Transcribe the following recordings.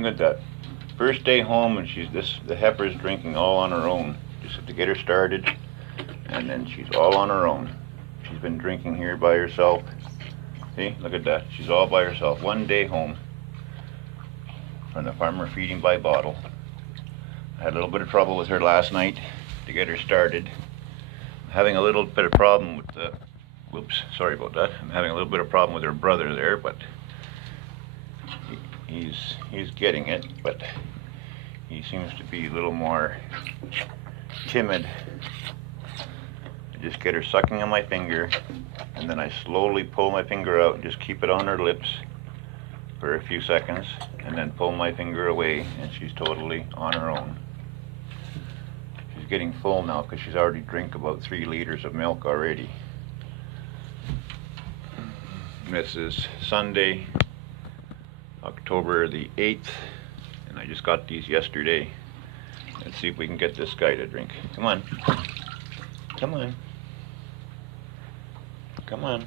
Look at that. First day home, and the heifer's drinking all on her own. Just have to get her started, and then she's all on her own. She's been drinking here by herself. See, look at that. She's all by herself. 1 day home from the farmer feeding by bottle. I had a little bit of trouble with her last night to get her started. I'm having a little bit of problem with the, whoops, sorry about that. I'm having a little bit of problem with her brother there, but he's getting it, but he seems to be a little more timid. I just get her sucking on my finger, and then I slowly pull my finger out and just keep it on her lips for a few seconds, and then pull my finger away, and she's totally on her own. She's getting full now because she's already drank about 3 liters of milk already. This is Sunday, October the 8th, and I just got these yesterday. Let's see if we can get this guy to drink. Come on. Come on. Come on.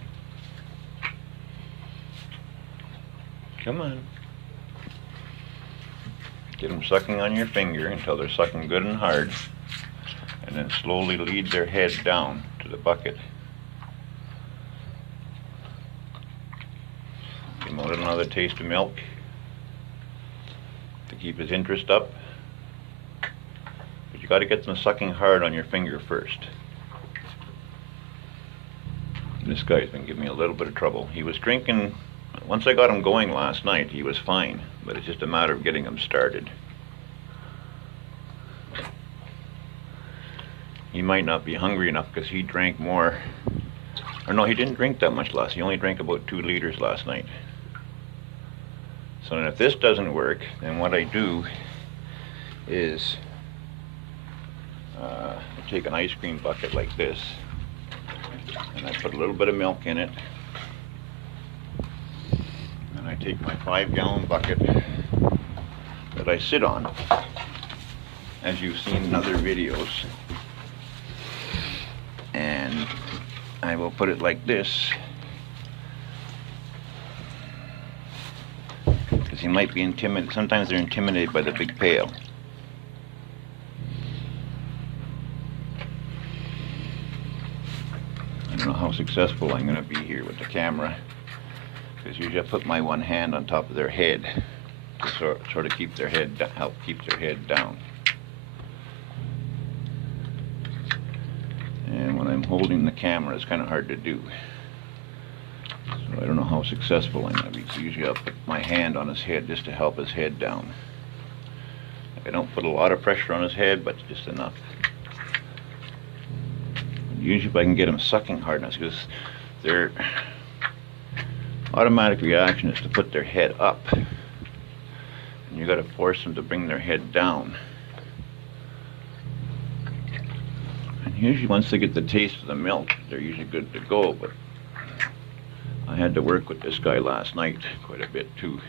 Come on. Get them sucking on your finger until they're sucking good and hard, and then slowly lead their head down to the bucket. Give him a little another taste of milk to keep his interest up. But you got to get them sucking hard on your finger first. This guy's been giving me a little bit of trouble. He was drinking, once I got him going last night, he was fine, but it's just a matter of getting him started. He might not be hungry enough because he drank more, or no, he didn't drink that much last. He only drank about 2 liters last night. So if this doesn't work, then what I do is I take an ice cream bucket like this, and I put a little bit of milk in it, and I take my 5-gallon bucket that I sit on, as you've seen in other videos, and I will put it like this, because he might be intimidated. Sometimes they're intimidated by the big pail. I don't know how successful I'm going to be here with the camera, because usually I put my one hand on top of their head to sort of keep their head, help keep their head down. And when I'm holding the camera, it's kind of hard to do. So I don't know how successful I'm going to be. So usually I'll put my hand on his head just to help his head down. I don't put a lot of pressure on his head, but just enough. Usually if I can get them sucking hard enough, because their automatic reaction is to put their head up. And you got to force them to bring their head down. And usually once they get the taste of the milk, they're usually good to go, but I had to work with this guy last night quite a bit too.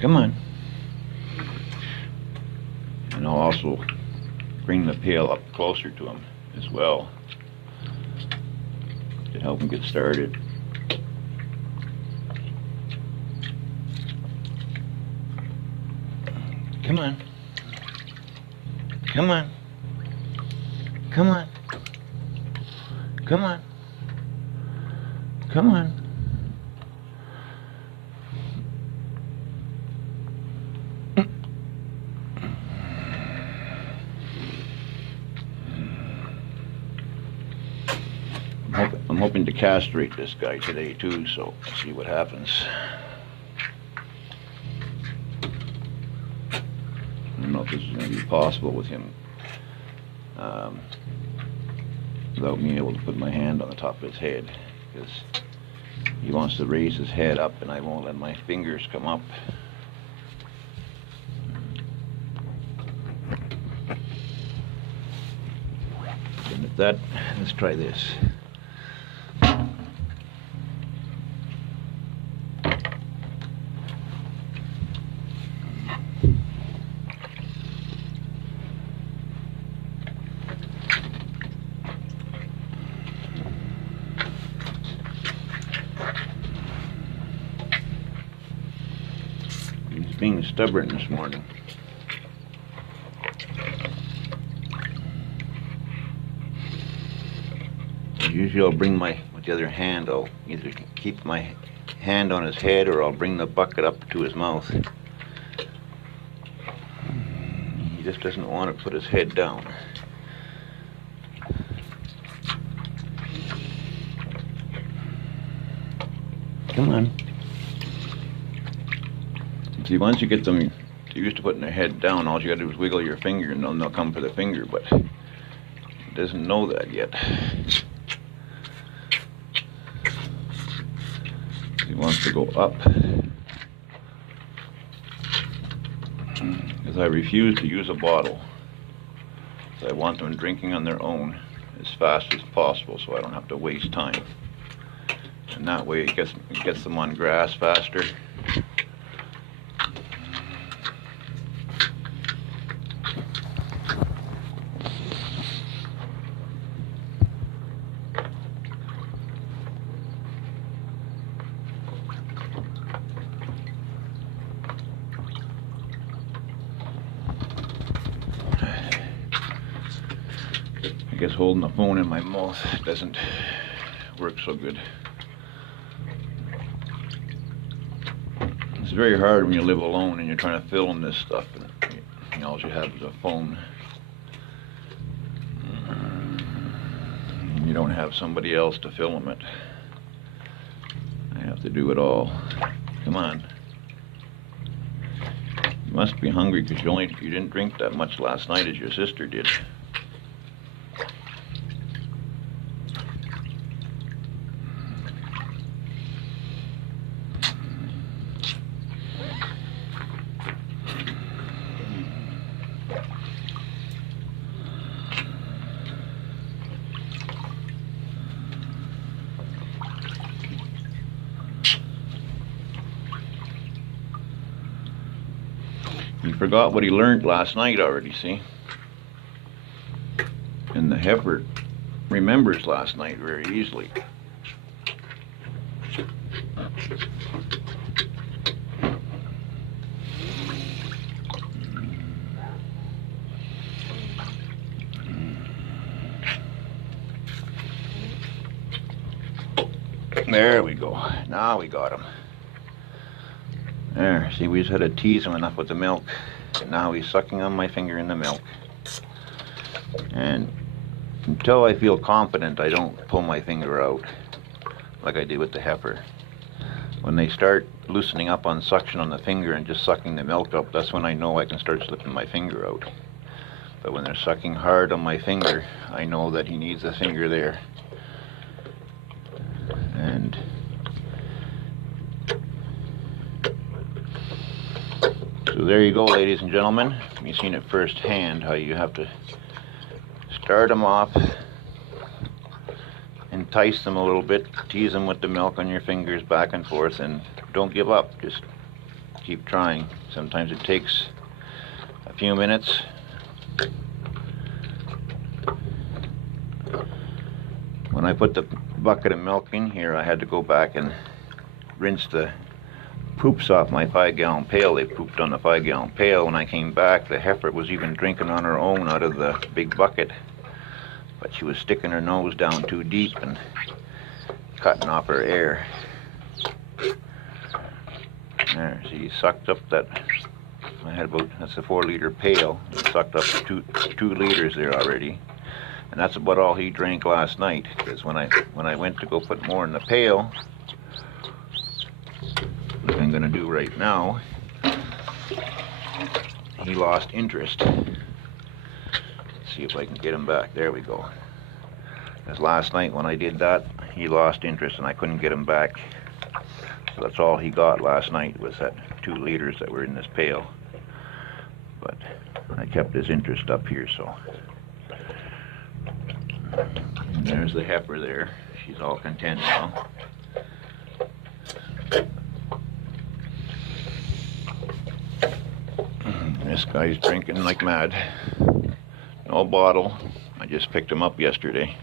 Come on. And I'll also bring the pail up closer to him as well to help him get started. Come on. Come on. Come on. Come on. Come on. I'm hoping to castrate this guy today too, so let's see what happens. I don't know if this is going to be possible with him without me able to put my hand on the top of his head, because he wants to raise his head up and I won't let my fingers come up. And with that, let's try this. being stubborn this morning. Usually I'll bring with the other hand, I'll either keep my hand on his head or I'll bring the bucket up to his mouth. He just doesn't want to put his head down. Come on. See, once you get them used to putting their head down, all you gotta do is wiggle your finger and they'll come for the finger, but he doesn't know that yet. He wants to go up. Because I refuse to use a bottle. So I want them drinking on their own as fast as possible so I don't have to waste time. And that way it gets them on grass faster. I guess holding the phone in my mouth doesn't work so good. It's very hard when you live alone and you're trying to film this stuff and all you have is a phone. And you don't have somebody else to film it. I have to do it all. Come on. You must be hungry because you didn't drink that much last night as your sister did. He forgot what he learned last night already, see? And the heifer remembers last night very easily. There we go. Now we got him. There, see, we just had to tease him enough with the milk. And now he's sucking on my finger in the milk. And until I feel confident, I don't pull my finger out like I did with the heifer. When they start loosening up on suction on the finger and just sucking the milk up, that's when I know I can start slipping my finger out. But when they're sucking hard on my finger, I know that he needs the finger there. And so there you go, ladies and gentlemen. You've seen it firsthand how you have to start them off, entice them a little bit, tease them with the milk on your fingers back and forth, and don't give up. Just keep trying. Sometimes it takes a few minutes. When I put the bucket of milk in here, I had to go back and rinse the poops off my 5-gallon pail. They pooped on the 5-gallon pail. When I came back, the heifer was even drinking on her own out of the big bucket, but she was sticking her nose down too deep and cutting off her air. There, she sucked up that. I had about, that's a 4-liter pail. It sucked up two liters there already, and that's about all he drank last night. Because when I went to go put more in the pail, like I'm going to do right now, he lost interest. Let's see if I can get him back. There we go. Because last night when I did that, he lost interest and I couldn't get him back. So that's all he got last night was that 2 liters that were in this pail. But I kept his interest up here, so. And there's the heifer there. She's all content now. This guy's drinking like mad. No bottle. I just picked him up yesterday.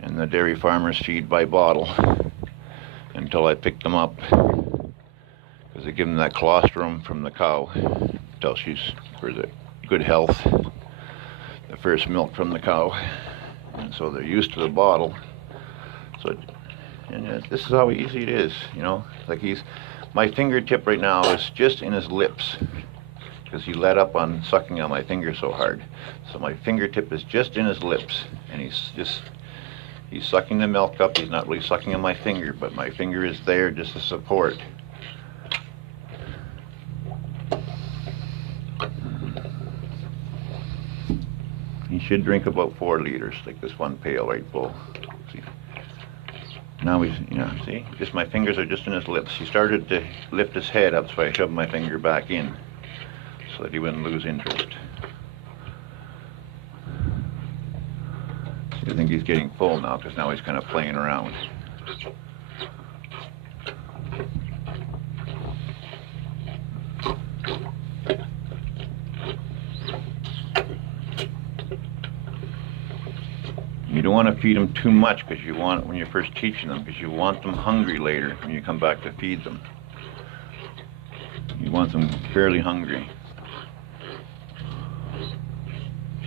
And the dairy farmers feed by bottle until I picked them up. because they give them that colostrum from the cow until she's for the good health, the first milk from the cow, and so they're used to the bottle. So, and this is how easy it is, you know. Like my fingertip right now is just in his lips because he let up on sucking on my finger so hard. So my fingertip is just in his lips, and he's sucking the milk up. He's not really sucking on my finger, but my finger is there just to support. He should drink about 4 liters, like this one pail right full. See? Now he's, you know, see, just my fingers are just in his lips. He started to lift his head up, so I shoved my finger back in so that he wouldn't lose interest. See, I think he's getting full now because now he's kind of playing around. You don't want to feed them too much because you want, when you're first teaching them, because you want them hungry later when you come back to feed them. You want them fairly hungry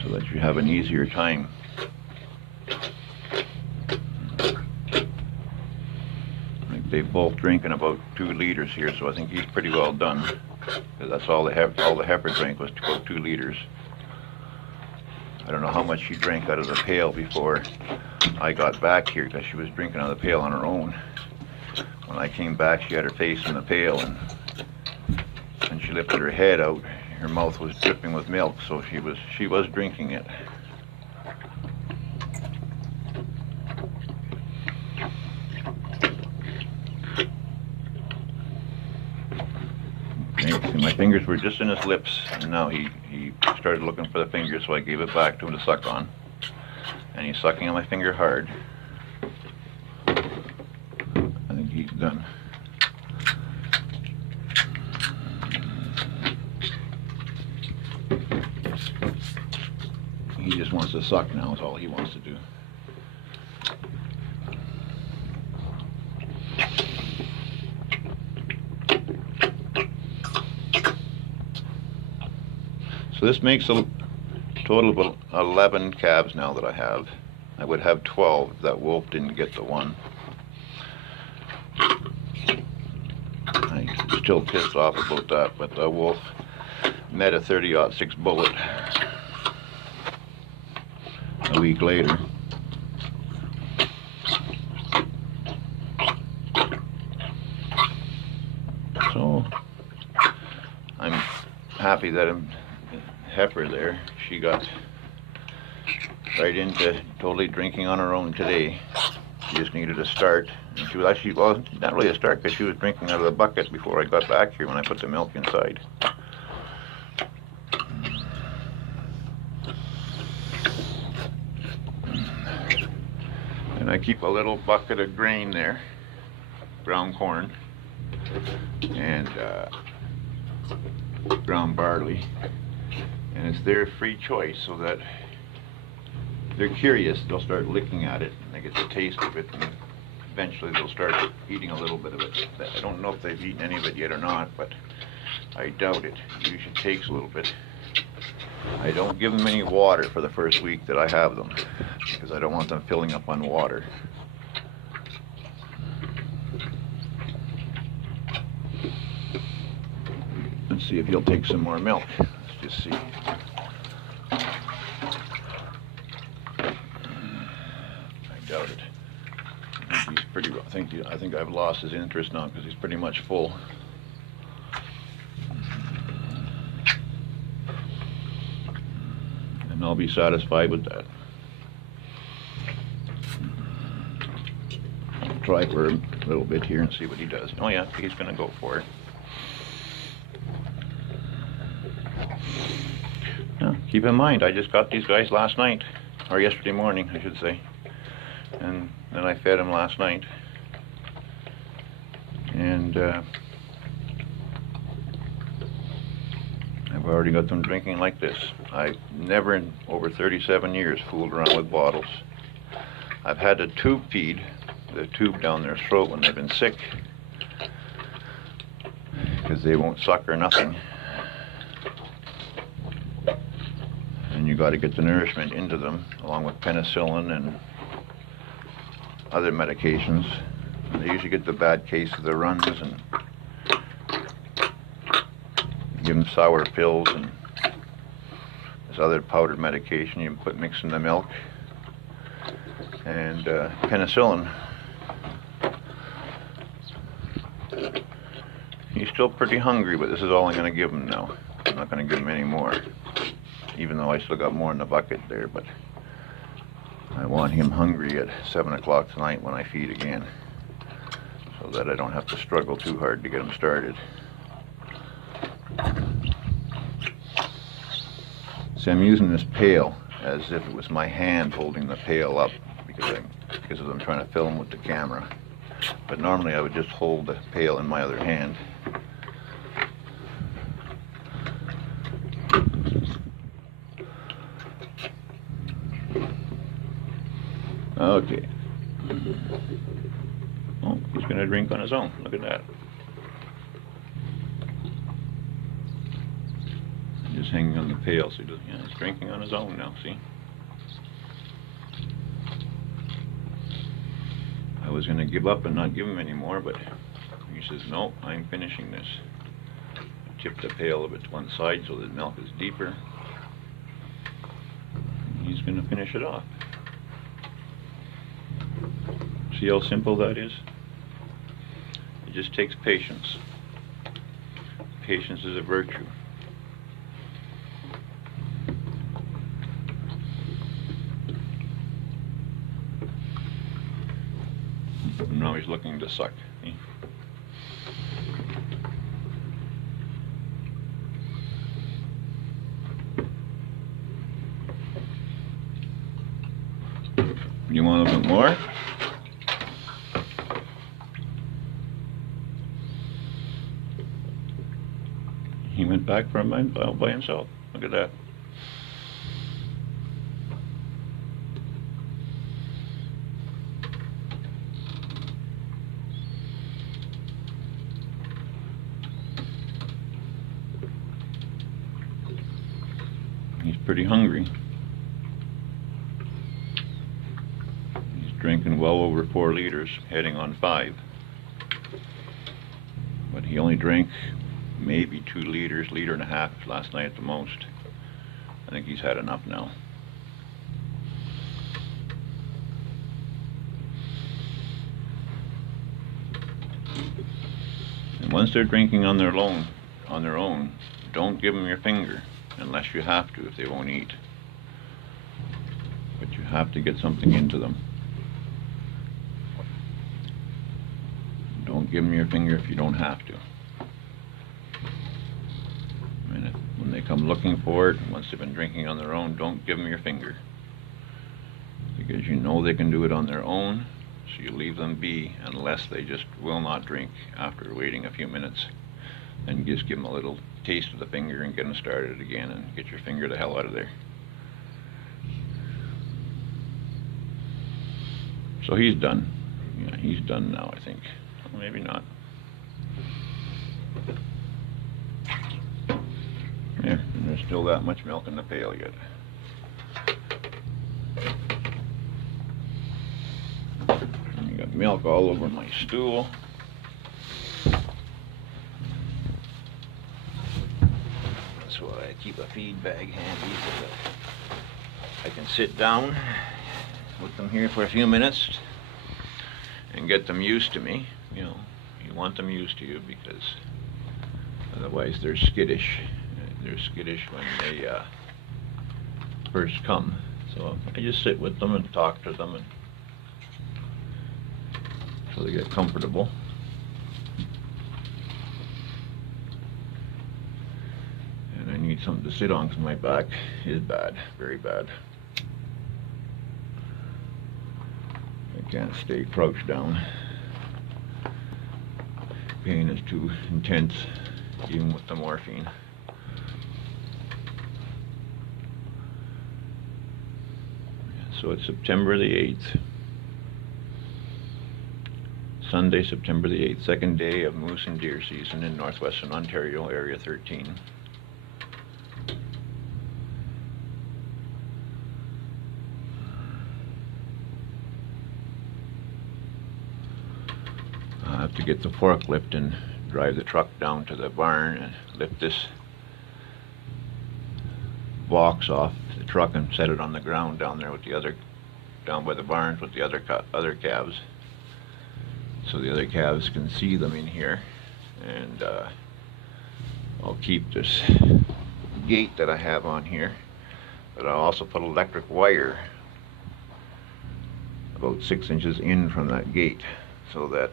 so that you have an easier time. Like they both drinking about 2 liters here, so I think he's pretty well done, because that's all the heifer drank was about 2 liters. I don't know how much she drank out of the pail before I got back here, because she was drinking out of the pail on her own. When I came back, she had her face in the pail, and she lifted her head out. Her mouth was dripping with milk, so she was drinking it. Okay, my fingers were just in his lips, and now he started looking for the fingers, so I gave it back to him to suck on. And he's sucking on my finger hard. I think he's done. He just wants to suck now, is all he wants to do. So this makes a total of 11 calves now that I have. I would have 12 if that wolf didn't get the one. I'm still pissed off about that, but the wolf met a 30-06 bullet a week later. So I'm happy that I'm heifer there. She got right into totally drinking on her own today. She just needed a start. And she was actually, well, not really a start, because she was drinking out of the bucket before I got back here when I put the milk inside. And I keep a little bucket of grain there, brown corn, and ground barley. And it's their free choice, so that they're curious. They'll start licking at it, and they get the taste of it, and eventually they'll start eating a little bit of it. I don't know if they've eaten any of it yet or not, but I doubt it. It usually takes a little bit. I don't give them any water for the first week that I have them, because I don't want them filling up on water. Let's see if he'll take some more milk. Let's just see. I doubt it. I think he's pretty. I think I've lost his interest now because he's pretty much full. And I'll be satisfied with that. I'll try for a little bit here and see what he does. Oh yeah, he's gonna go for it. Now, keep in mind, I just got these guys last night, or yesterday morning, I should say, and then I fed them last night, and I've already got them drinking like this. I've never in over 37 years fooled around with bottles. I've had to tube feed the tube down their throat when they've been sick, because they won't suck or nothing. And you got to get the nourishment into them, along with penicillin and other medications. And they usually get the bad case of the runs, and give them sour pills, and there's other powdered medication you can put mixed in the milk, and penicillin. He's still pretty hungry, but this is all I'm going to give him now. I'm not going to give him any more, even though I still got more in the bucket there, but I want him hungry at 7 o'clock tonight when I feed again, so that I don't have to struggle too hard to get him started. See, I'm using this pail as if it was my hand holding the pail up, because I'm trying to film with the camera. But normally I would just hold the pail in my other hand. Okay. Oh, he's going to drink on his own. Look at that. Just hanging on the pail, so he's drinking on his own now, see? I was going to give up and not give him any more, but he says, no, I'm finishing this. I tip the pail a bit to one side so the milk is deeper. He's going to finish it off. See how simple that is? It just takes patience. Patience is a virtue. Now he's looking to suck. See? You want a bit more? He went back for a minute all by himself. Look at that. He's pretty hungry. He's drinking well over 4 liters, heading on 5. But he only drank maybe 2 liters, 1.5 liters last night at the most. I think he's had enough now. And once they're drinking on their own, don't give them your finger unless you have to, if they won't eat. But you have to get something into them. Don't give them your finger if you don't have to. And when they come looking for it, once they've been drinking on their own, don't give them your finger. Because you know they can do it on their own, so you leave them be unless they just will not drink after waiting a few minutes. Then just give them a little taste of the finger and get them started again, and get your finger the hell out of there. So he's done. Yeah, he's done now, I think. Well, maybe not. Yeah, and there's still that much milk in the pail yet. And you got milk all over my stool. That's why I keep a feed bag handy, so that I can sit down with them here for a few minutes and get them used to me. You know, you want them used to you, because otherwise they're skittish. They're skittish when they first come. So I just sit with them and talk to them until they get comfortable. And I need something to sit on because my back is bad, very bad. I can't stay crouched down. Pain is too intense, even with the morphine. So it's September the 8th. Sunday, September the 8th, second day of moose and deer season in northwestern Ontario, Area 13. I have to get the forklift and drive the truck down to the barn and lift this box off the truck and set it on the ground down there with the other, down by the barns with the other calves, so the other calves can see them in here. And I'll keep this gate that I have on here, but I'll also put electric wire about 6 inches in from that gate so that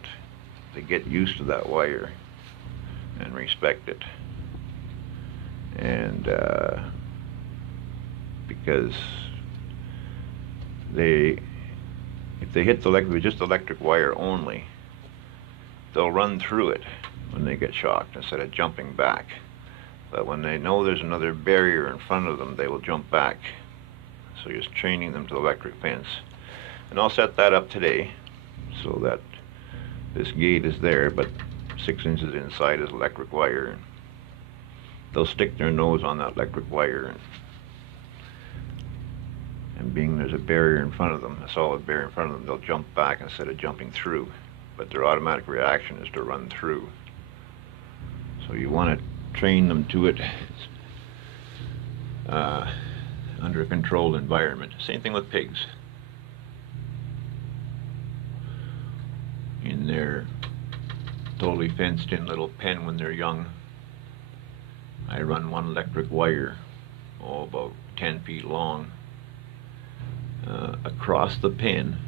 they get used to that wire and respect it. And because if they hit with just electric wire only, they'll run through it when they get shocked instead of jumping back. But when they know there's another barrier in front of them, they will jump back. So just training them to the electric fence. And I'll set that up today so that this gate is there, but 6 inches inside is electric wire. They'll stick their nose on that electric wire, and being there's a barrier in front of them, a solid barrier in front of them, they'll jump back instead of jumping through. But their automatic reaction is to run through. So you want to train them to it under a controlled environment. Same thing with pigs. In their totally fenced in little pen when they're young, I run one electric wire, about 10 feet long, across the pen,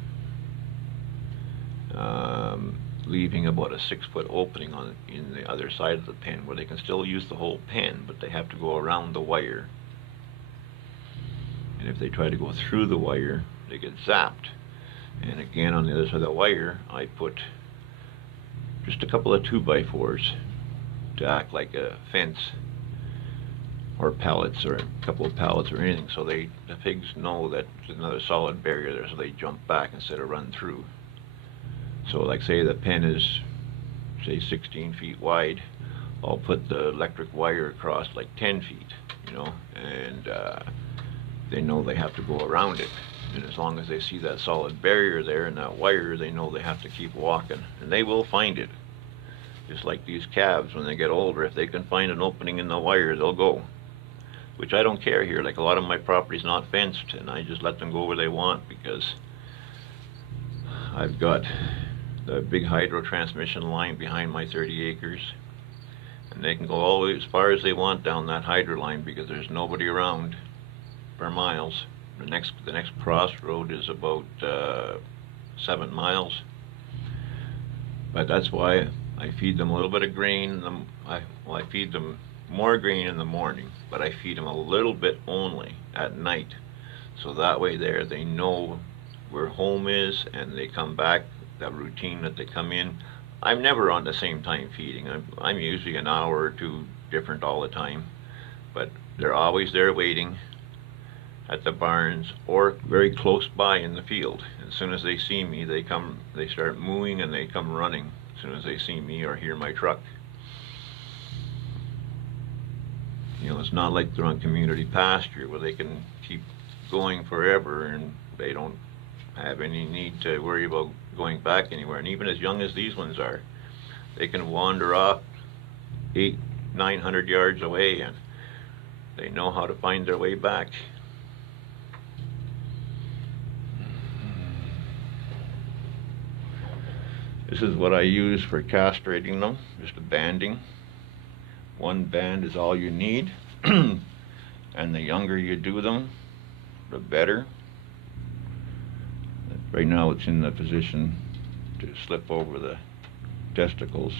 leaving about a 6-foot opening in the other side of the pen where they can still use the whole pen, but they have to go around the wire. And if they try to go through the wire, they get zapped. And again, on the other side of the wire, I put just a couple of 2x4s to act like a fence, or pallets, or a couple of pallets or anything, so the pigs know that there's another solid barrier there, so they jump back instead of run through. So like say the pen is say 16 feet wide, I'll put the electric wire across like 10 feet, and they know they have to go around it. And as long as they see that solid barrier there and that wire, they know they have to keep walking, and they will find it. Just like these calves, when they get older, if they can find an opening in the wire, they'll go. Which I don't care here. Like a lot of my property's not fenced, and I just let them go where they want, because I've got the big hydro transmission line behind my 30 acres, and they can go all the way as far as they want down that hydro line because there's nobody around for miles. The next crossroad is about 7 miles, but that's why I feed them a little bit of grain. I feed them more grain in the morning, but I feed them a little bit only at night, so that way they know where home is, and they come back, that routine that they come in. I'm never on the same time feeding. I'm usually an hour or two different all the time, but they're always there waiting at the barns or very close by in the field. As soon as they see me, they start mooing, and they come running as soon as they see me or hear my truck. It's not like they're on community pasture where they can keep going forever and they don't have any need to worry about going back anywhere. And even as young as these ones are, they can wander off 800-900 yards away, and they know how to find their way back. This is what I use for castrating them, just a banding. One band is all you need, and the younger you do them, the better. Right now it's in the position to slip over the testicles,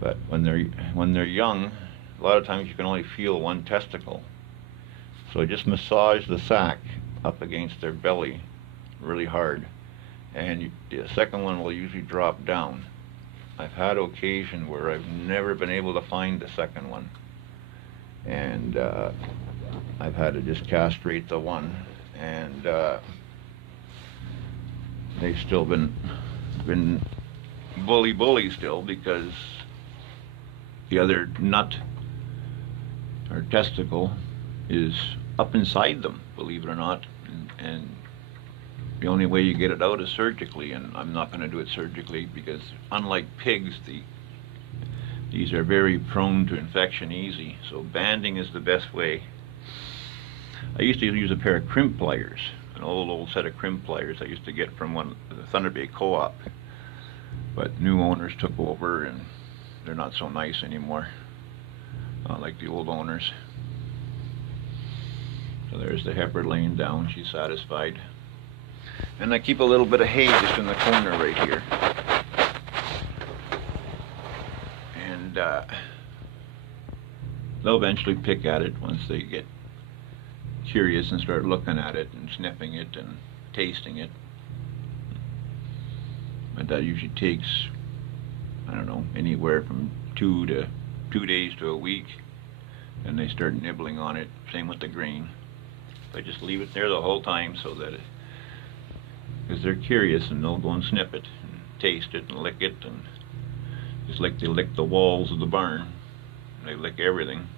but when they're young, a lot of times you can only feel one testicle. So just massage the sac up against their belly really hard, and the second one will usually drop down. I've had occasion where I've never been able to find the second one, and I've had to just castrate the one, and they've still been bully still, because the other nut or testicle is up inside them, believe it or not, and the only way you get it out is surgically, and I'm not going to do it surgically because unlike pigs, these are very prone to infection easy, so banding is the best way. I used to use a pair of crimp pliers, an old set of crimp pliers I used to get from the Thunder Bay Co-op, but new owners took over and they're not so nice anymore, like the old owners. So there's the heifer laying down, she's satisfied. And I keep a little bit of hay just in the corner right here. And they'll eventually pick at it once they get curious and start looking at it and sniffing it and tasting it. But that usually takes, I don't know, anywhere from 2 days to a week, and they start nibbling on it. Same with the grain. I just leave it there the whole time so that because they're curious, and they'll go and sniff it and taste it and lick it, and just like they lick the walls of the barn, they lick everything.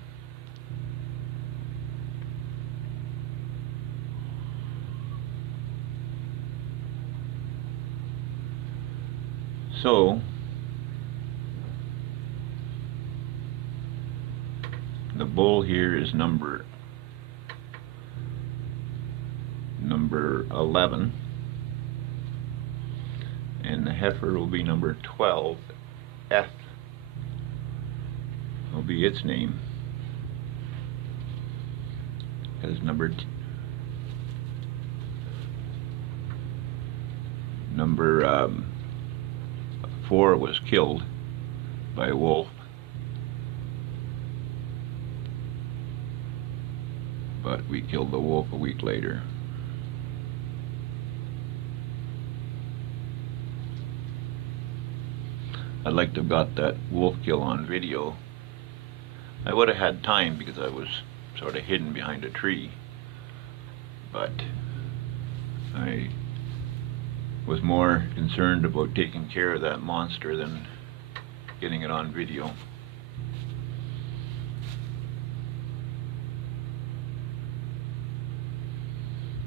So the bull here is number 11, and the heifer will be number 12. F will be its name, because number 4 was killed by a wolf, but we killed the wolf a week later. I'd like to have got that wolf kill on video. I would have had time because I was sort of hidden behind a tree, but I was more concerned about taking care of that monster than getting it on video.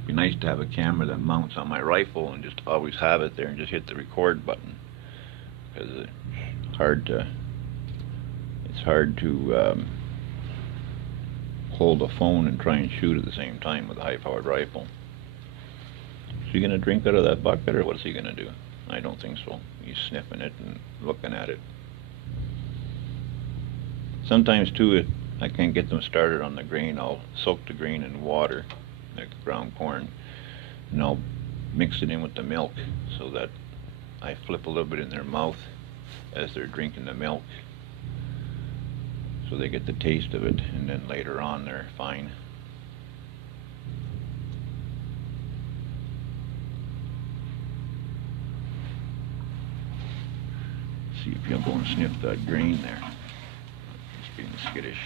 It'd be nice to have a camera that mounts on my rifle and just always have it there and just hit the record button, because it's hard to hold a phone and try and shoot at the same time with a high-powered rifle. Is he going to drink out of that bucket, or what's he going to do? I don't think so. He's sniffing it and looking at it. Sometimes too, I can't get them started on the grain, I'll soak the grain in water, like ground corn, and I'll mix it in with the milk so that I flip a little bit in their mouth as they're drinking the milk, so they get the taste of it, and then later on they're fine. See if you'll go and sniff that grain there. It's being skittish.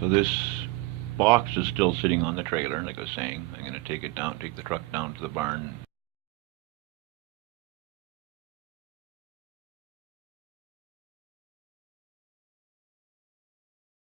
So this box is still sitting on the trailer, like I was saying. I'm going to take it down, take the truck down to the barn,